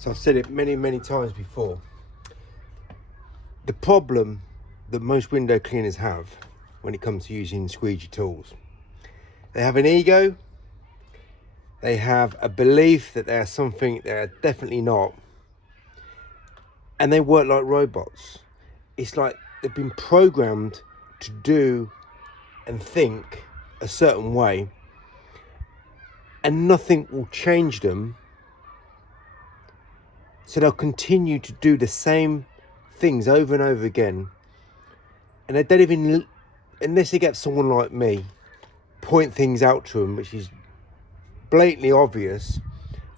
So I've said it many times before. The problem that most window cleaners have when it comes to using squeegee tools, they have an ego, they have a belief that they are something they are definitely not, and they work like robots. It's like they've been programmed to do and think a certain way, and nothing will change them. So they'll continue to do the same things over and over again, and they don't even, unless they get someone like me point things out to them, which is blatantly obvious,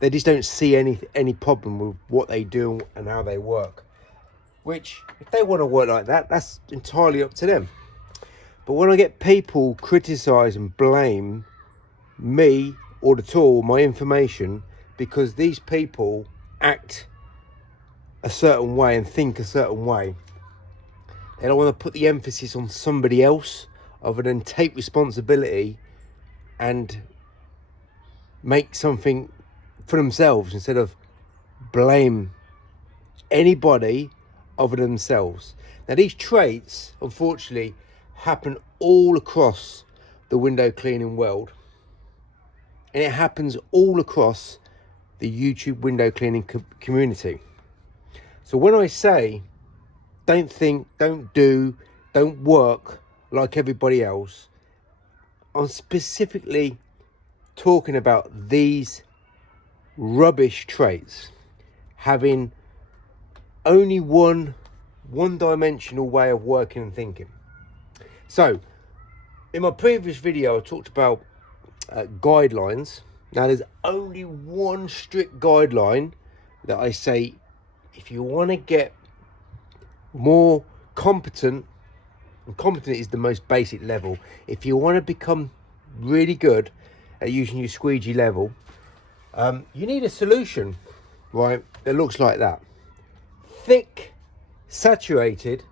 they just don't see any problem with what they do and how they work. Which, if they want to work like that, that's entirely up to them. But when I get people criticize and blame me or the tool, my information, because these people act a certain way and think a certain way, they don't want to put the emphasis on somebody else other than take responsibility and make something for themselves instead of blame anybody other than themselves. Now, these traits, unfortunately, happen all across the window cleaning world, and it happens all across the YouTube window cleaning community. So when I say don't think, don't do, don't work like everybody else, I'm specifically talking about these rubbish traits, having only one-dimensional way of working and thinking. So in my previous video I talked about guidelines. Now there's only one strict guideline that I say, if you want to get more competent, and competent is the most basic level, if you want to become really good at using your squeegee level, you need a solution, right, that looks like that. Thick, saturated,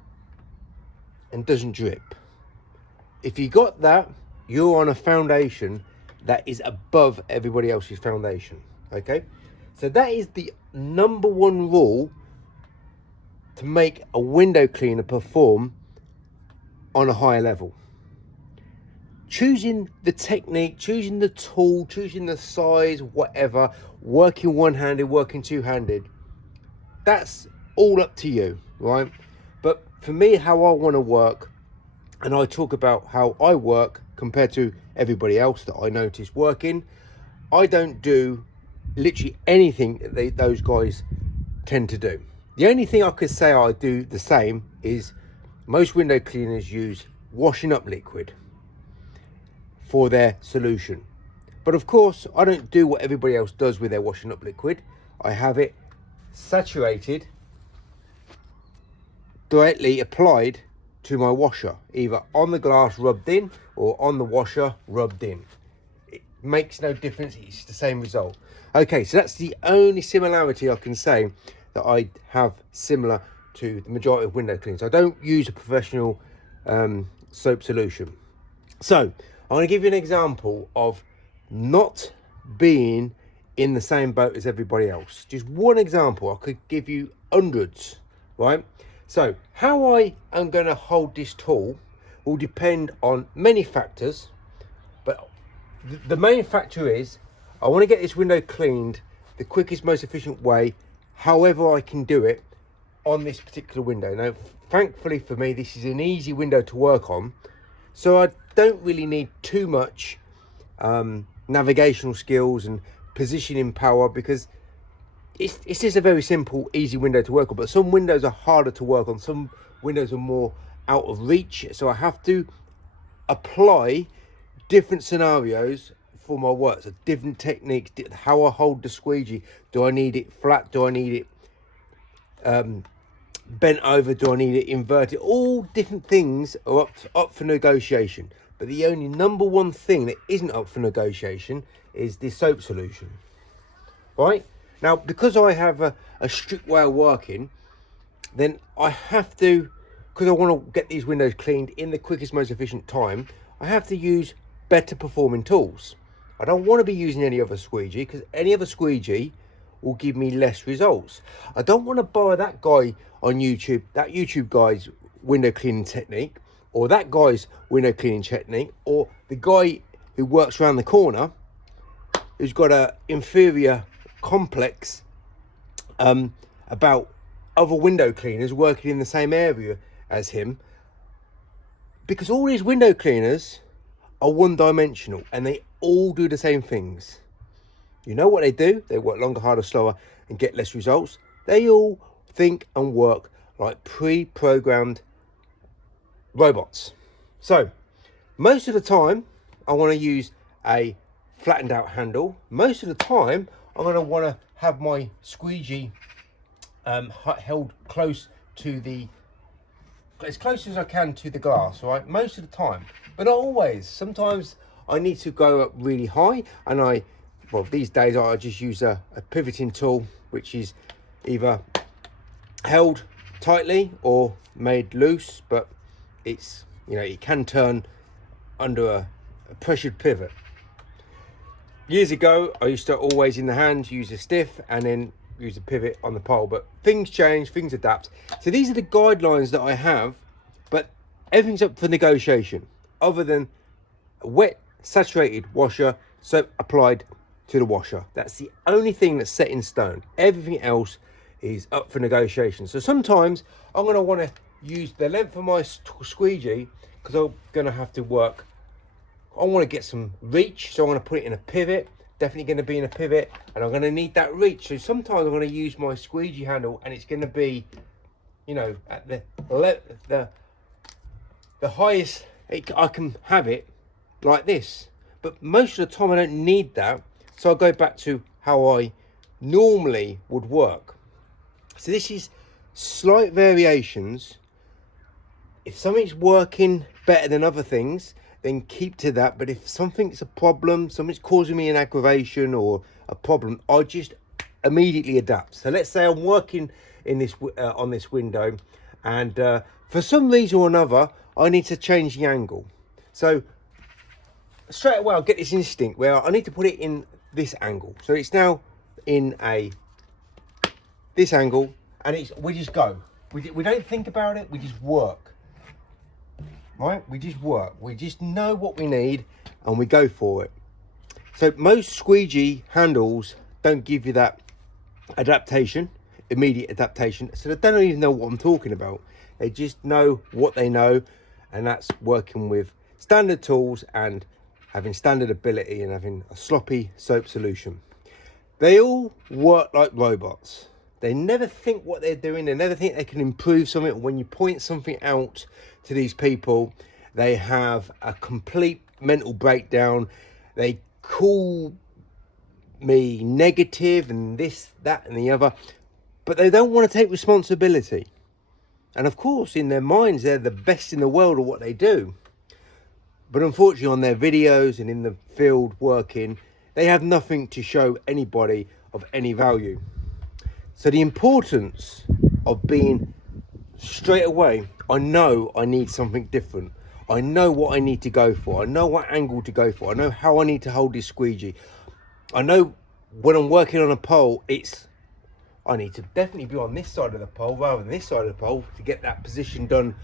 and doesn't drip. If you got that, you're on a foundation that is above everybody else's foundation. Okay, so that is the number one rule to make a window cleaner perform on a higher level. Choosing the technique, choosing the tool, choosing the size, whatever, working one-handed, working two-handed, that's all up to you, right? But for me, how I want to work, and I talk about how I work compared to everybody else that I notice working, I don't do literally anything that those guys tend to do. The only thing I could say I do the same is most window cleaners use washing up liquid for their solution. But of course, I don't do what everybody else does with their washing up liquid. I have it saturated, directly applied to my washer, either on the glass rubbed in or on the washer rubbed in. It makes no difference, it's the same result. Okay, so that's the only similarity I can say that I have similar to the majority of window cleaners. I don't use a professional soap solution. So I'm going to give you an example of not being in the same boat as everybody else. Just one example. I could give you hundreds, right? So how I am going to hold this tool will depend on many factors, but the main factor is I want to get this window cleaned the quickest, most efficient way, however I can do it on this particular window. Now, thankfully for me, this is an easy window to work on, so I don't really need too much navigational skills and positioning power, because it's just a very simple, easy window to work on. But some windows are harder to work on, some windows are more out of reach, so I have to apply different scenarios for my work. So different techniques, how I hold the squeegee. Do I need it flat? Do I need it bent over? Do I need it inverted? All different things are up for negotiation. But the only number one thing that isn't up for negotiation is the soap solution, right? Now, because I have a strict way of working, then I have to, because I want to get these windows cleaned in the quickest, most efficient time, I have to use better performing tools. I don't want to be using any other squeegee, because any other squeegee will give me less results. I don't want to buy that guy on YouTube, that YouTube guy's window cleaning technique, or that guy's window cleaning technique, or the guy who works around the corner who's got a inferior complex about other window cleaners working in the same area as him, because all these window cleaners are one-dimensional and they all do the same things. You know what they do? They work longer, harder, slower, and get less results. They all think and work like pre-programmed robots. So most of the time I want to use a flattened out handle. Most of the time I'm going to want to have my squeegee held close to the, as close as I can to the glass, right? Most of the time, but not always. Sometimes I need to go up really high, and well, these days I just use a pivoting tool, which is either held tightly or made loose, but it's, you know, it can turn under a pressured pivot. Years ago, I used to always in the hand use a stiff and then use a pivot on the pole, but things change, things adapt. So these are the guidelines that I have, but everything's up for negotiation, other than a wet saturated washer, soap applied to the washer. That's the only thing that's set in stone. Everything else is up for negotiation. So sometimes I'm going to want to use the length of my squeegee, because I'm going to have to work, I want to get some reach, so I'm going to put it in a pivot. Definitely going to be in a pivot, and I'm going to need that reach. So sometimes I'm going to use my squeegee handle, and it's going to be, you know, at the highest I can have it, like this. But most of the time I don't need that, so I'll go back to how I normally would work. So this is slight variations. If something's working better than other things, then keep to that. But if something's a problem, something's causing me an aggravation or a problem, I just immediately adapt. So let's say I'm working in this on this window, and for some reason or another I need to change the angle. So straight away I'll get this instinct where I need to put it in this angle. So it's now in this angle, and we just go. We don't think about it, we just work. Right, we just work. We just know what we need and we go for it. So most squeegee handles don't give you that adaptation, immediate adaptation. So they don't even know what I'm talking about. They just know what they know, and that's working with standard tools and having standard ability and having a sloppy soap solution. They all work like robots. They never think what they're doing. They never think they can improve something. When you point something out to these people, they have a complete mental breakdown. They call me negative and this, that, and the other, but they don't want to take responsibility. And of course, in their minds, they're the best in the world at what they do. But unfortunately, on their videos and in the field working, they have nothing to show anybody of any value. So the importance of being straight away, I know I need something different. I know what I need to go for. I know what angle to go for. I know how I need to hold this squeegee. I know when I'm working on a pole, I need to definitely be on this side of the pole rather than this side of the pole to get that position done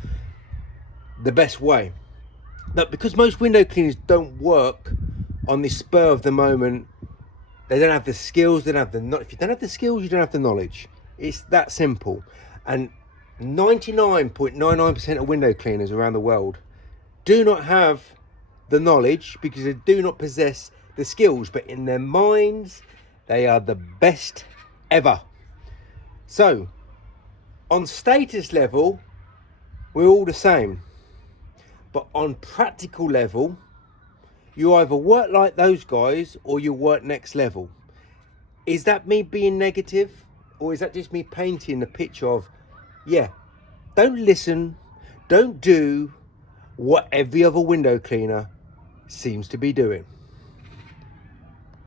the best way. But because most window cleaners don't work on this spur of the moment, they don't have the skills, they don't have the, if you don't have the skills, you don't have the knowledge. It's that simple. And 99.99% of window cleaners around the world do not have the knowledge because they do not possess the skills, but in their minds, they are the best ever. So, on status level, we're all the same. But on practical level, you either work like those guys or you work next level. Is that me being negative? Or is that just me painting the picture of, yeah, don't listen, don't do what every other window cleaner seems to be doing?